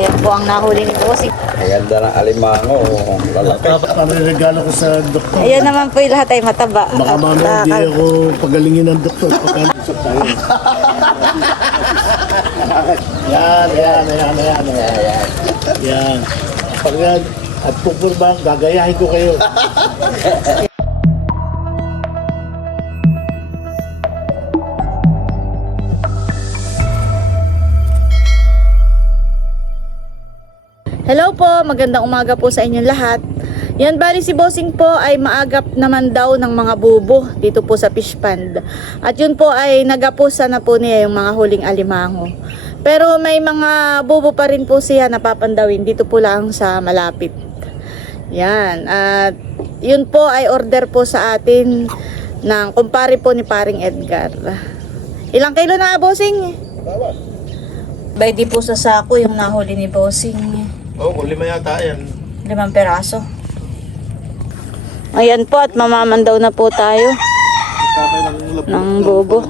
Ayan po ang nahuli ni Bossing. Ang ganda ng alimango. Lalaki. Kami regalo ko sa doktor. Ayan naman po yung lahat ay mataba. Baka mamaya hindi ako pagalingin ng doktor. Pagkalusap tayo. Yan. Pag yan, at pupurba, gagayahin ko kayo. Hello po, magandang umaga po sa inyong lahat. Yan, bali si Bossing po ay maagap naman daw ng mga bubo dito po sa fish pond. At yun po ay nagapusa na po niya yung mga huling alimango. Pero may mga bubo pa rin po siya napapandawin dito po lang sa malapit. Yan, at yun po ay order po sa atin ng kumpare po ni paring Edgar. Ilang kilo na, Bossing? Bay di po sa sako yung nahuli ni Bossing. Oo, kung 5 yata yan. 5 peraso. Ayan po at mamamandaw na po tayo ng bobo.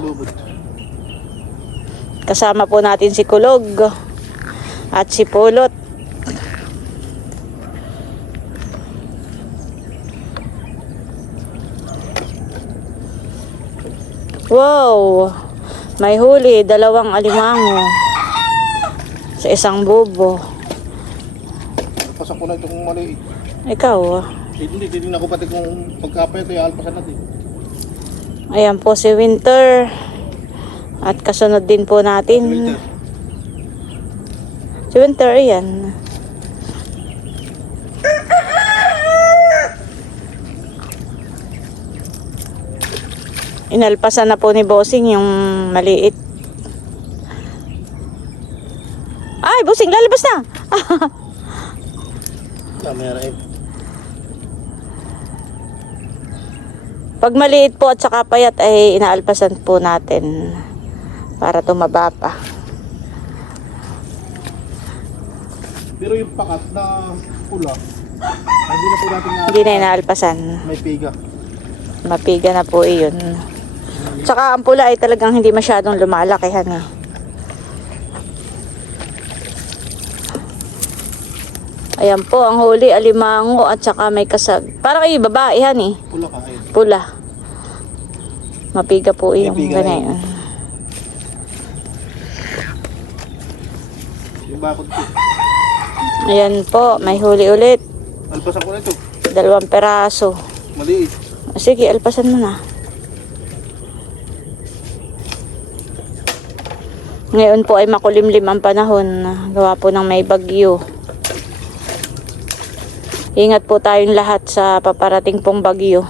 Kasama po natin si Kulog at si Pulot. Wow! May huli, 2 alimango sa isang bobo. Pasak ko na itong maliit. Ikaw, Hindi, titignan ko pati kung pagkapay ito, alpasan natin. ayan po si Winter. At kasunod din po natin. Si Winter, ayan. Inalpasan na po ni Bossing yung maliit. Ay, Bossing, lalabas na! Meron. Pag maliit po at saka payat ay inaalpasan po natin para tumaba pa. Pero yung pakat na pula, hindi na po natin Hindi na inaalpasan. may piga. Mapiga na po iyon. Tsaka ang pula ay talagang hindi masyadong lumalakihan eh. Ayan po ang huli, alimango at saka may kasag. Parang ay babae yan eh. Pula ka ayun. Pula. Mapiga po yung Mapiga ganyan. Yung bakod ko. Ayan po, may huli ulit. Alpasan ko na ito. 2 peraso. Maliit. Sige, alpasan mo na. Ngayon po ay makulimlim ang panahon. Gawa po ng may bagyo. Ingat po tayong lahat sa paparating pong bagyo.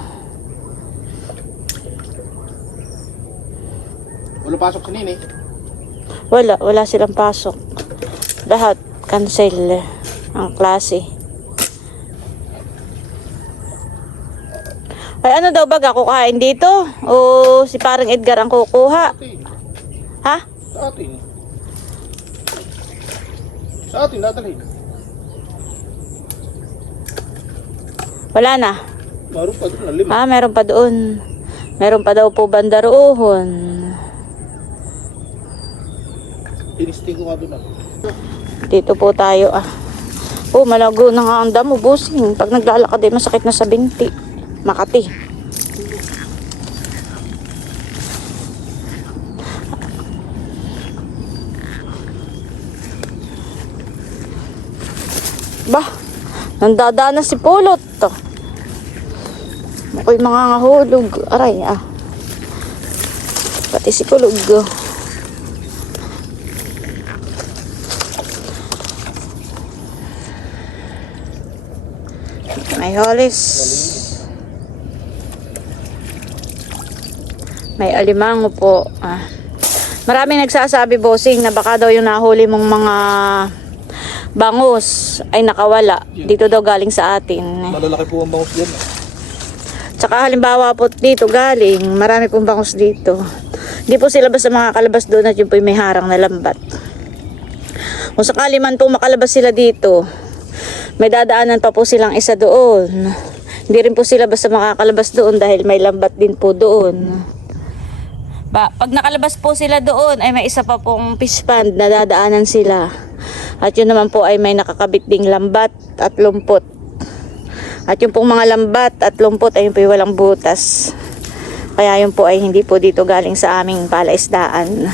Wala pasok sa nini. Wala silang pasok. Lahat cancel ang klase. Ay ano daw baga kukain dito? O si parang Edgar ang kukuha? Ha? Sa atin. Sa atin, dadalhin. Wala na. Meron pa doon, 5. Ah, meron pa doon. Meron pa daw po bandaruhon. Tinisting ko nga doon. Dito po tayo ah. Oh, malago na nga ang damo, Bossing. Pag naglalakad ay masakit na sa binti. Makati. Bah, nandadaan na si Pulot. Ako'y mga ngahulog. Aray ah. Pati si Kulog. May holis. May alimango po. Ah. Maraming nagsasabi, Bossing, na baka daw yung nahuli mong mga bangus ay nakawala. Dito daw galing sa atin. Malalaki po ang bangus dyan. Tsaka halimbawa po dito galing, marami pong bangus dito. Hindi po sila basta makakalabas doon at yun po may harang na lambat. Kung sakali man po makalabas sila dito, may dadaanan pa po silang isa doon. Hindi rin po sila basta makakalabas doon dahil may lambat din po doon. Pag nakalabas po sila doon, ay may isa pa pong fish pond na dadaanan sila. At yun naman po ay may nakakabit ding lambat at lumpot. At yung pong mga lambat at lumpot ay yung po walang butas. Kaya yun po ay hindi po dito galing sa aming palaisdaan.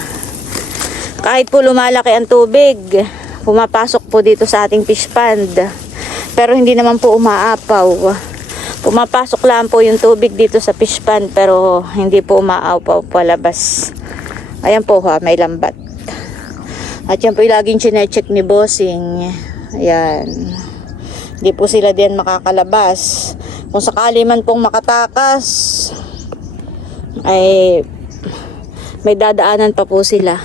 Kahit po lumalaki ang tubig, pumapasok po dito sa ating fish pond. Pero hindi naman po umaapaw. Pumapasok lang po yung tubig dito sa fish pond pero hindi po umaapaw palabas. Ayan po ha, may lambat. At yan po yung laging chinecheck ni Bossing. Ayan. Hindi po sila diyan makakalabas. Kung sakali man pong makatakas, ay may dadaanan pa po sila.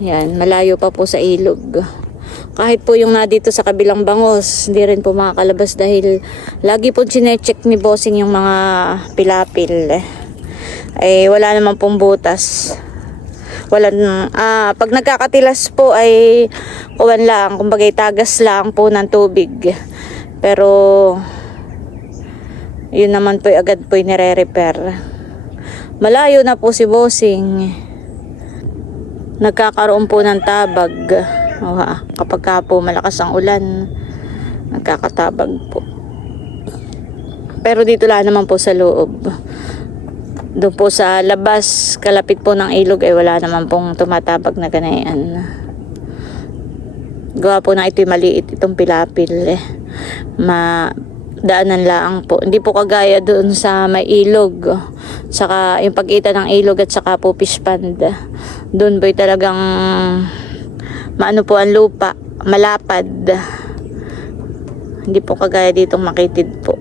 Ayan, malayo pa po sa ilog. Kahit po yung na dito sa kabilang bangos, hindi rin po makakalabas dahil lagi po chinecheck ni Bossing yung mga pilapil. Ay wala naman pong butas. Pag nagkakatilas po ay kuwan lang, kumbaga tagas lang po ng tubig. Pero yun naman po agad po nire-repair. Malayo na po si Bossing. Nagkakaroon po ng tabag. Kapag ka po malakas ang ulan, nagkakatabag po. Pero dito lang naman po sa loob. Doon po sa labas, kalapit po ng ilog ay wala naman pong tumatabag na ganayan. Gawa po na ito'y maliit itong pilapil. Daanan lang po. Hindi po kagaya doon sa may ilog. Saka yung pagitan ng ilog at saka po fish pond. Doon po'y talagang maano po ang lupa, malapad. Hindi po kagaya ditong makitid po.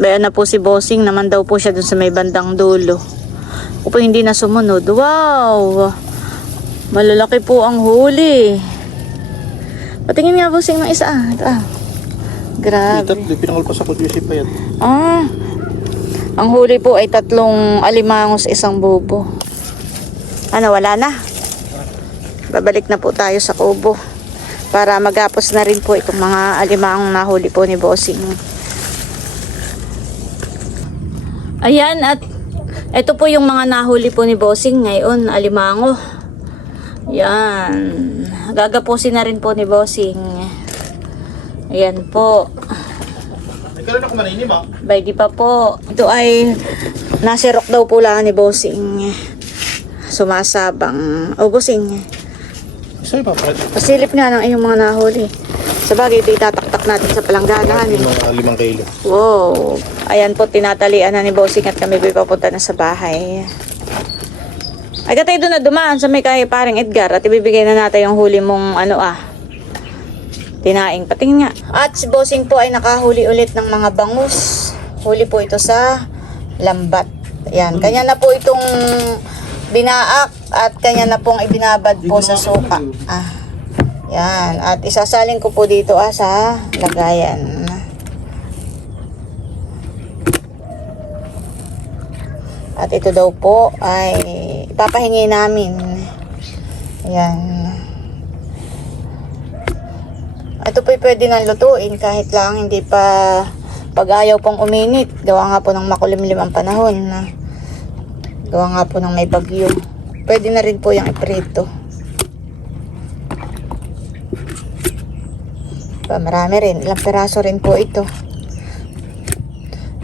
Bayan na po si Bossing, naman daw po siya dun sa may bandang dulo. O po hindi na sumunod. Wow! Malalaki po ang huli. Patingin nga Bossing ng isa. Ito Grabe. Pinangal pa sa kudyusi pa yan. Ang huli po ay 3 alimangos, 1 bubo. Ano, wala na? Babalik na po tayo sa kubo. Para magapos na rin po itong mga alimangong nahuli po ni Bossing. Ayan, at ito po yung mga nahuli po ni Bossing ngayon, alimango. Yan. Gagapusin na rin po ni Bossing. Ayan po. Nagkaroon ako maninim ah. Bay, di pa po. Ito ay nasirok daw po lang ni Bossing. Sumasabang. O, Bossing. Sa'yo pa pa? Pasilip nga ng iyong mga nahuli. Sa bagay, ito itataktak natin sa palangganahan. Mga 5 kilo. Wow. Ayan po, tinatalian na ni Bossing at kami po'y papunta na sa bahay. Ay, katay doon na dumaan sa may kay paring Edgar at ibibigay na natin yung huli mong tinaing. Patingin nga. At si Bossing po ay nakahuli ulit ng mga bangus. Huli po ito sa lambat. Ayan, kanya na po itong binaak at kanya na pong ibinabad po sa suka. Yan, at isasalin ko po dito sa lagayan. At ito daw po ay ipapahingi namin. Yan. Ito po pwede nang lutuin kahit lang hindi pa pag-ayaw pong uminit. Gawa nga po ng makulimlim ang panahon. Gawa nga po ng may bagyo. Pwede na rin po yung iprito. Marami rin. Ilang peraso rin po ito.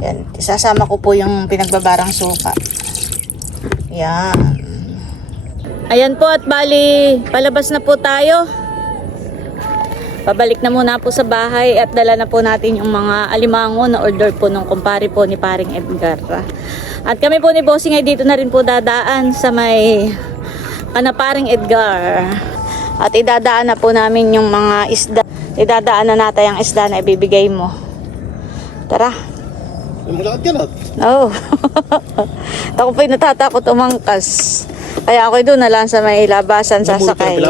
Yan. Isasama ko po yung pinagbabarang suka. Yan. Ayan po at bali, palabas na po tayo. Pabalik na muna po sa bahay at dala na po natin yung mga alimango na order po nung kumpare po ni paring Edgar. At kami po ni Bossing ay dito na rin po dadaan sa may paring Edgar. At idadaan na po namin yung mga isda. Idadaan na natin ang isda na ibibigay mo. Tara. Malakad ka na. Oo. Ako po'y natatakot umangkas. Kaya ako'y doon na lang sa may labasan sasakay.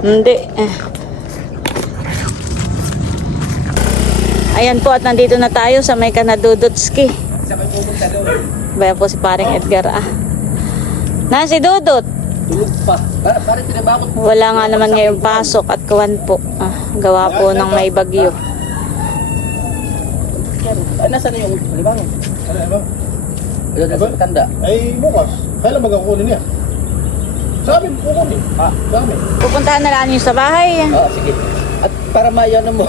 Hindi. Ayan po, at nandito na tayo sa may Kanadudotski. Bayan po si paring Edgar si Dudut. Tulog pa. Pare, tinabakot. Wala nga naman ngayong pasok at kuwan po. Gawa po ng may bagyo. Ay, nasa na yung alimango? Ano? Ayun, nasa matanda. Ay, bukas. Kailan magkakunin niya? Sa amin, kukunin. Sa amin. Pupuntahan na lang niyo sa bahay. Oo, sige. At para mayan mo.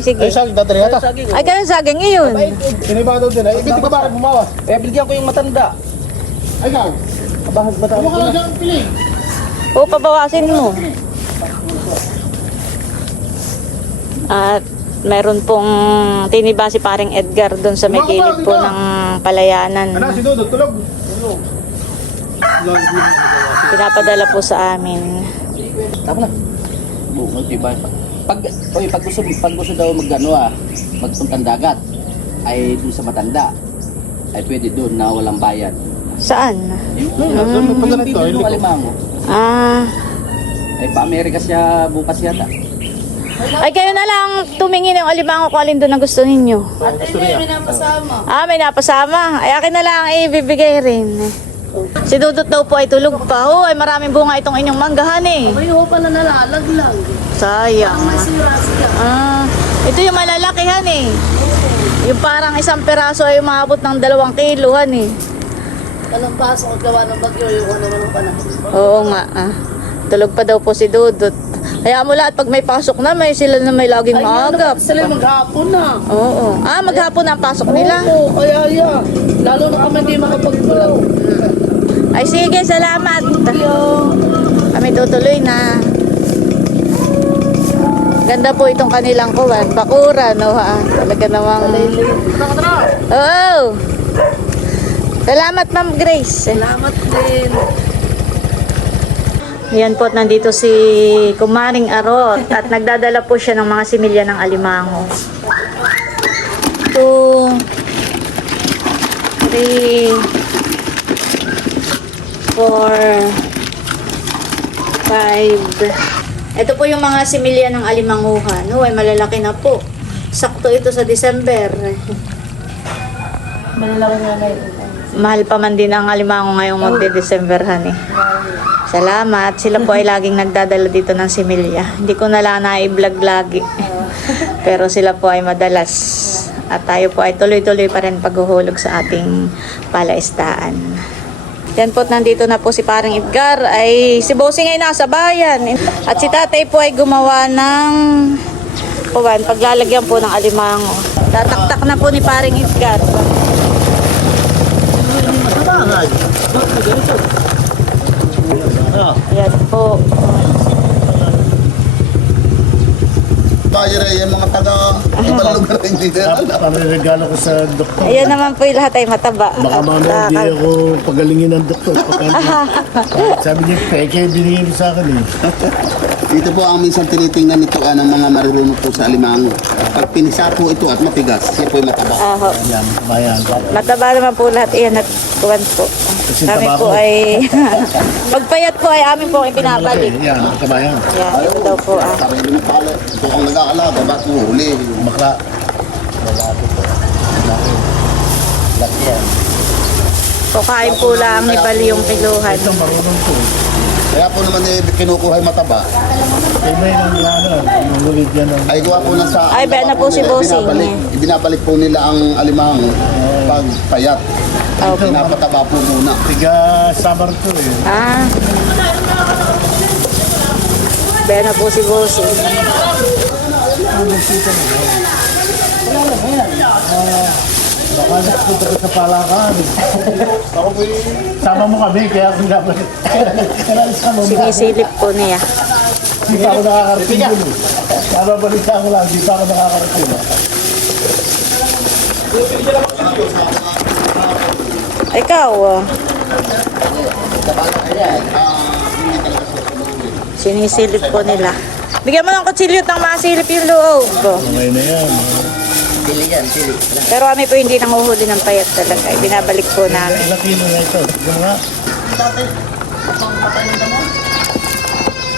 Sige. Ay, saging tatali yata. Saging. Ay, ganun saging ngayon. Kiniba daw din. Ay, ibig ka bakit bumawas? Eh, bilgyan ko yung matanda. Ay, ikaw. Abahag matanda. Ano ka lang siyang piling? O, pabawasin mo. At meron pong tiniba si paring Edgar doon sa may gilid po ng palayanan. Ano, si Dudut, tulog. Pinapadala po sa amin. Tama na. Bukod, diba? Pag gusto daw magpuntang dagat, ay doon sa matanda, ay pwede doon na walang bayad. Saan? Yung bibili ng alimango. Ay pa-Amerika siya bukas yata. Ay, kayo na lang tumingin ng alimango kung alin doon ang gusto ninyo. At may napasama. May napasama. Ay, akin na lang ibibigay rin. Si Dudut daw po ay tulog pa. Ay maraming bunga itong inyong manggahan eh. May ho pala nalalaglag. Sayang. May sira-sira. Ito yung malalakihan eh. Yung parang isang peraso ay umabot ng 2 kilohan eh. Walang pasok at gawa ng bagyo. Yung ano naman ang panahon. Oo nga. Tulog pa daw po si Dudut. Kaya mo lahat pag may pasok na, sila na may laging maagap. Sila maghapon na. Oo. Maghapon na ang pasok nila. Oo, kaya. Lalo na kami hindi makapag-vlog. Ay sige, salamat. Kami tutuloy na. Ganda po itong kanilang kuwan. Bakura, no ha? Talaga namang... Oo. Salamat, Ma'am Grace. Salamat din. Yan po, at nandito si Kumaring Arot at nagdadala po siya ng mga similya ng alimango. 2, 3, 4, 5. Ito po yung mga similya ng alimanguhan. Ay malalaki na po. Sakto ito sa December. Malalaki nga na ito. Mahal pa man din ang alimango ngayong magde-Decemberhan eh. Salamat. Sila po ay laging nagdadala dito ng similya. Hindi ko na lang na-vlog lagi. Pero sila po ay madalas. At tayo po ay tuloy-tuloy pa rin paghuhulog sa ating palaistaan. Yan po, nandito na po si paring Edgar. Ay si Bossing ay nasa bayan. At si tatay po ay gumawa ng paglalagyan po ng alimango. Tataktak na po ni paring Edgar. Yan po. Tayo rin yung mga taga-ibang lugar hindi na alam. Ang regalo ko sa doktor. Ayan naman po yung lahat ay mataba. Baka mamaya hindi ako pagalingin ng doktor. Sabi niya, peke, binigay mo sa akin eh. Dito po ang minsan tinitingnan nito ng mga marunong po sa alimango. Pag pinisa po ito at matigas, siya po yung mataba. Aho. Yan, bayan. Mataba naman po lahat iyan at kuwan po. Kami taba po ko. ay pagpayat po ay amin po pinabalik. Yan, kabayan. Yan, ito daw po Sabi nyo na pala, ito ang nag-aalaga, ba't mo huli? Bakla. Laki yan. Kukain po lang ni Bali yung kiluhan. Ito, marunong po. Kaya po naman kinukuha yung mataba. Kaya may nangulid yan. Ay gawa po na sa... Ay, ba na po si Bossing. Ibinabalik po nila ang alimango pag payat. Okay. Pinapataba po muna. Tiga Samar to eh. Ba na po si Bossing. Baka nagpunta ko sa palakan. Ako po sama mo kami, kaya ako dapat. Sama mo. Sinisilip po niya. Di pa ako nakakarating dun eh. Para balita ko lang, di pa ako nakakarating. Ikaw, sinisilip po nila. Bigyan mo ng kutsilyo at masilip yung loob. Okay na yan. Pero kami po hindi nanguhuli ng payat talaga. Binabalik po namin. Ilang kilo na ito? Yung nga.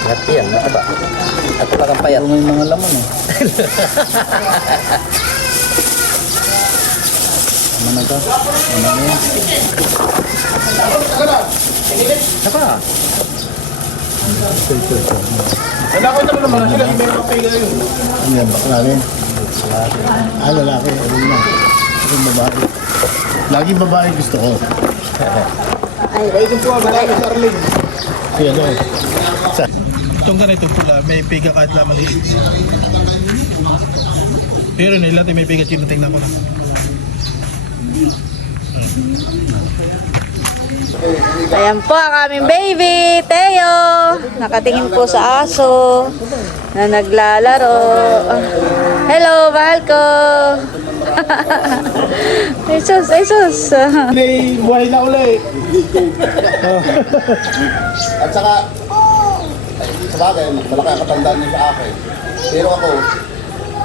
Laki yan, mataba. At wala kang payat. May mga laman eh. Ano na to? Ano na yan? Saka. Ano yan? Bakla rin? Lalaki. Ano na? Yung babae. Laging babae gusto ko. Kaya doon. Itong ganito pula, may piga kahit na maliit. Pero nila may piga chino, tingnan ko na. Ayan po ang aming baby, Teo. Nakatingin po sa aso na naglalaro. Hello, mahal ko. Ay sus, ay sus. May buhay na uli. At saka, sa bagay, malaki ang katandaan niyo sa akin. Pero ako,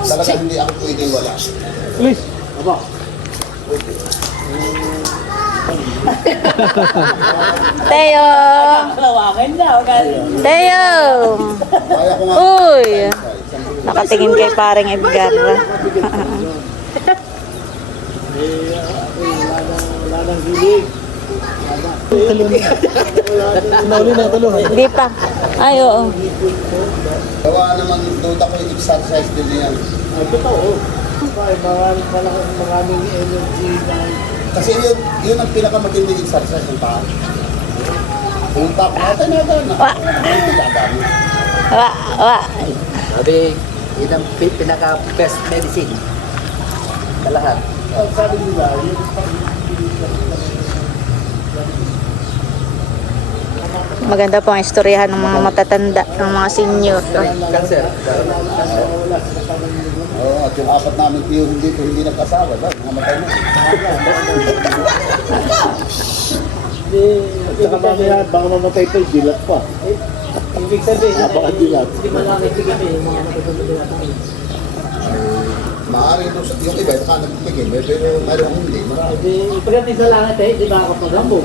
talaga hindi ako pwedeng wala. Please. Aba. Teo. Teo. Kaya ko nga, Uy. Nakatingin kay paring Edgar. Wala nang hilig. Nauli na tulong. Hindi pa. Ay, oo. gawa naman duda ko yung exercise din yan. Ay, totoo. Maraming energy na Kasi yun ang pinakamatinding exercise ng tao. Punta ko natin na. Hindi gagano. Wa. Sabi, yun ang pinaka-best medicine sa lahat. sabi nila, yun Maganda po ang istoryahan ng mga matatanda, ng mga senior. Cancer. Oo, at yung apat namin tiyo hindi nagkasawa. Namatay na. At saka mamaya, baka mamatay pa, dilat pa. Ibig sabihin, Baka dilat. hindi mo lang itigil yung mga natutulog natin. Maaari yung iba, baka nagpipigil. Pero mayroong hindi. Marami. Pagdating sa langit eh, di ba ako pagambo?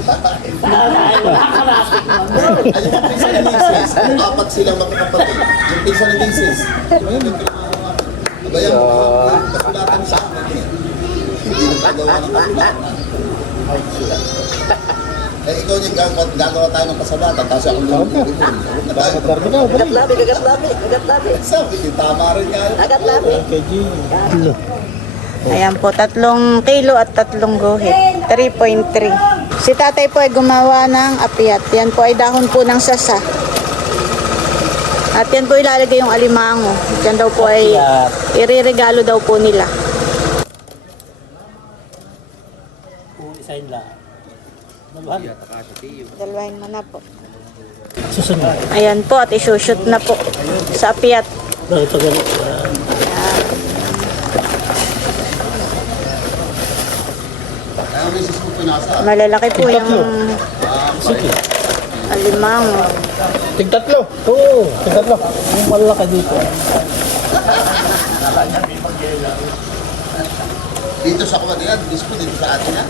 Ayun yung pinsan ni Mrs. Apat silang magkakapatid. Yung pinsan ni Mrs. Ayun yung pinakawa. Aba yan, kasulatan sa akin. Hindi nagkagawa ng kasulatan. Eh, ikaw yung gagawa tayo ng kasulatan. Tapos ako nung huwag na tayo. Agat labi. Sabi, tama rin nga. Agat labi. Ayan po, 3 kilo at 3 guhit. 3.3. Si tatay po ay gumawa ng apiat. Yan po ay dahon po ng sasa. At yan po ilalagay yung alimango. Yan daw po ay ireregalo daw po nila. Isahin lang. Dalawahin mo na po. Susunod. Ayan po at isushoot na po sa apiat. Bakit ito ganun? Ang Mrs. ko pinasa. Malalaki po yung alimango. Tig-tatlo. Oo, tig-tatlo. Yung malaki dito. Dito sa Kawadyan, disco dito sa atin yan.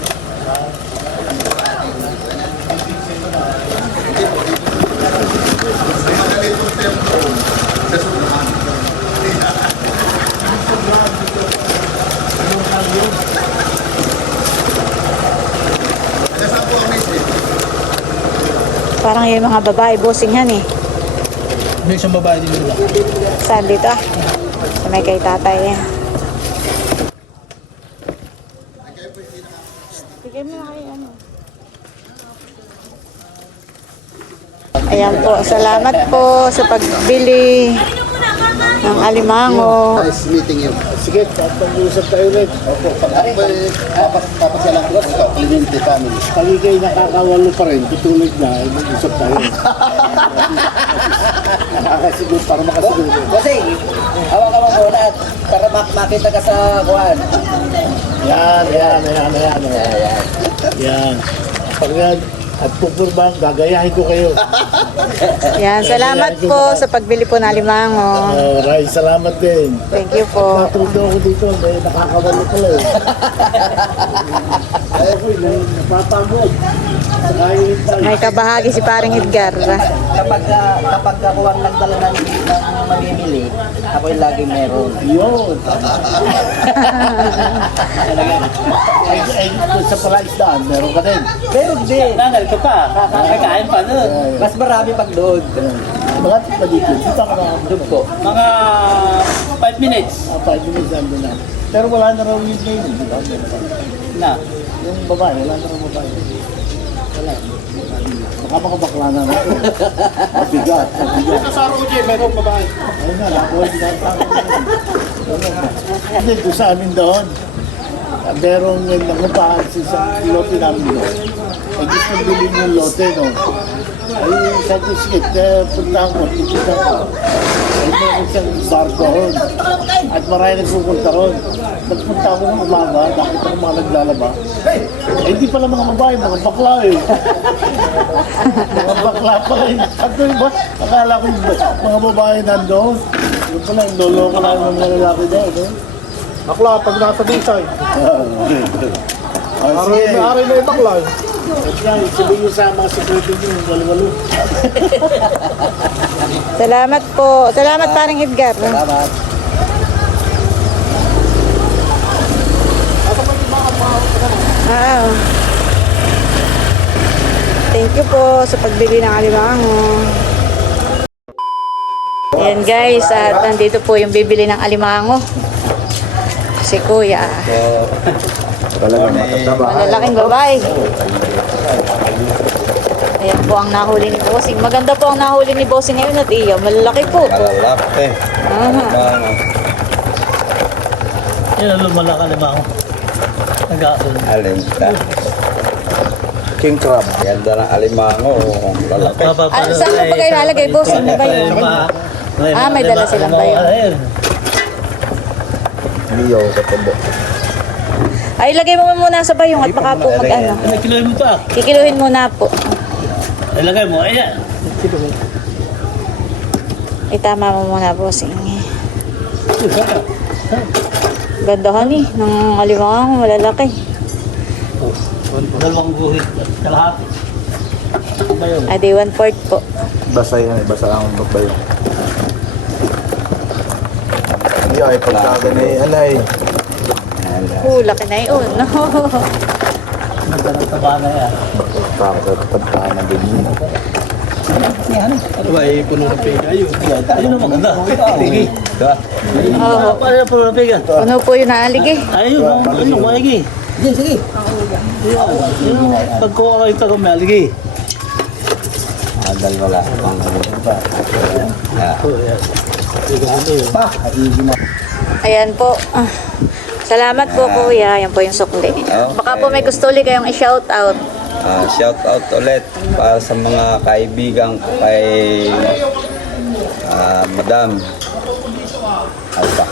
Madali po tempo sa sunahan. Nasaan po ang miss? Parang yung mga babae, bossing yan eh. May isang babae din nila. Saan dito ah? Sa may kay tatay eh. Bigay mo na kayo ano. Ayan po, salamat po sa pagbili ng alimango. Nice meeting you. Sige, pag-uusap tayo ulit. Opo, pag ako ba'y papasyalan ko ito, Clemente family. Pag ikay nakakawalo pa rin, tutulog na, mag-usap tayo. Nakakasiguro, para makasiguro. Kasi, hawak ka muna at para makita ka sa kuhan. Yan. Yan. Pag yan, at pupurba, gagayahin ko kayo. Ayan, salamat po sa pagbili po ng alimango. Maraming salamat din. Thank you po. Natuto ako dito, may nakakawalo pala eh. Ay, napapagod. May kabahagi si paring Edgar. Kapag ako ang nagdala ng mamimili, ako yung laging meron. Yun. Ay, sa pala isdaan, meron ka din. Meron din. Nangal ka pa. Kakain pa nun. Mas marami pag doon. Mga pa dito, dito ka na. Doon ko. Mga 5 minutes. 5 minutes nandun na. Pero wala na raw yung baby, di ba? Na. Yung babae, wala na raw babae. Wala. Baka makabakla na rin. Mabigat, mabigat. Kasama ko dyan, meron babae. Ayun nga, nakuha yung ginatang. Hindi, doon sa amin doon. Merong nangupahan sa lote namin doon. Ay gusto bilhin yung lote, no? Ay, sabi ko, sige, puntahan ko, titignan ko. Ay, meron siyang barko ron. At marami nagpupunta ron. Nagpunta ako ng umaga, nakita ko mga naglalaba. Eh, hindi pala mga babae, mga bakla eh. Mga bakla pala eh. Sabi ko ba, akala ko mga babae nandoon. Yung pala, yung lolo ko lang ng mga lalaki doon. Eh. Bakla, pag nasa bisay. Oh, sige. May na yung bakla. At yan, sabihin niyo sa mga sekreto niyo, walo-walo. Salamat po. Salamat paring Edgar. Salamat. Ah. Thank you po sa pagbili ng alimango. Ayan guys, at nandito po yung bibili ng alimango. Si Kuya. Malalaking babae. Ayan po ang nahuli ni Bossing. Maganda po ang nahuli ni Bossing ngayon at iya. Malalaki po. Malalaki. Aha. Yan ang lumalaka na ba ako? Nag-aason. Alin ka. King crab. Ganda ng alimango. Lalaki. Ah, saan mo ba kayo lalagay, Bossing? May bayo? Ah, may dala silang bayo. Leo katubo. Ay, lagay mo muna sa bayong at baka po mag-ano. Kilohin mo pa. Kikiluhin muna po. Ilagay mo. Ayan. Itama mo muna, Bossing. Ganda honey, ng alimango, malalaki. Dalawang guhit. Kalahati. Adi 1/4 po. Basa yan. Basa ang babayo. Hindi ay pagkagan eh. Anay. Laki na yun. Taba na yan. Pagkagan na din yun. Ano ba, puno ng pega yun. Ayun ang maganda. Sige. Oo. Paano yung puno ng pega? Puno po yun naaligi. Ayun, ano, maigi. Sige, sige. Yung pagkuha kayo ito kung maligi. Adal wala. Ayan po. Ah, salamat po kuya. Ayan po yung sukli. Baka po may gusto ulit kayong i-shout out. Shout out ulit para sa mga kaibigan ko kay Madam Alba.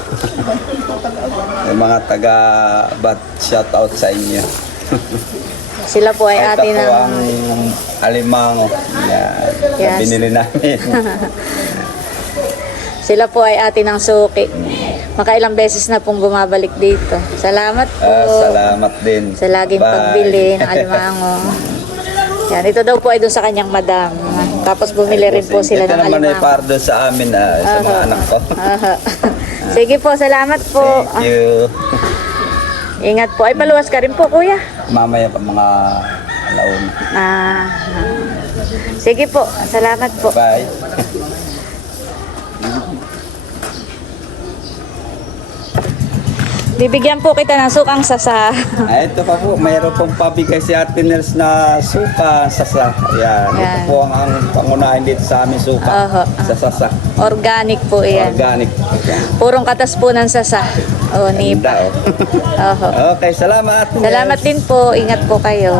Yung mga taga-bat, shout out sa inyo. Sila po ay Ito ate po ng... ang alimango. Yan. Yes. Binili namin. Sila po ay ate ng suki. Makailang beses na pong bumabalik dito. Salamat po. Salamat din. Sa laging Bye. pagbili ng alimango. Yan, ito daw po ay doon sa kanyang madam. Tapos bumili rin po sila Ito ng naman ay alimango. para doon sa amin, sa mga anak ko. Aha. Sige po, salamat po. Thank you. Ingat po. Ay, paluwas ka rin po, kuya. Mamaya pa mga alaon. Sige po, salamat po. Bye. Bibigyan po kita ng sukang sasa. Ito pa po, mayroon pong pabigay si Ate Nels na suka, sasa. Yan. Ito Yan. po ang pangunahin dito sa amin suka. Oho. Sa sasa. Organic po yan. Organic. Purong katas po ng sasa. O, nipa. Ganda, oh. Oho. Okay, salamat. Salamat din po. Ingat po kayo.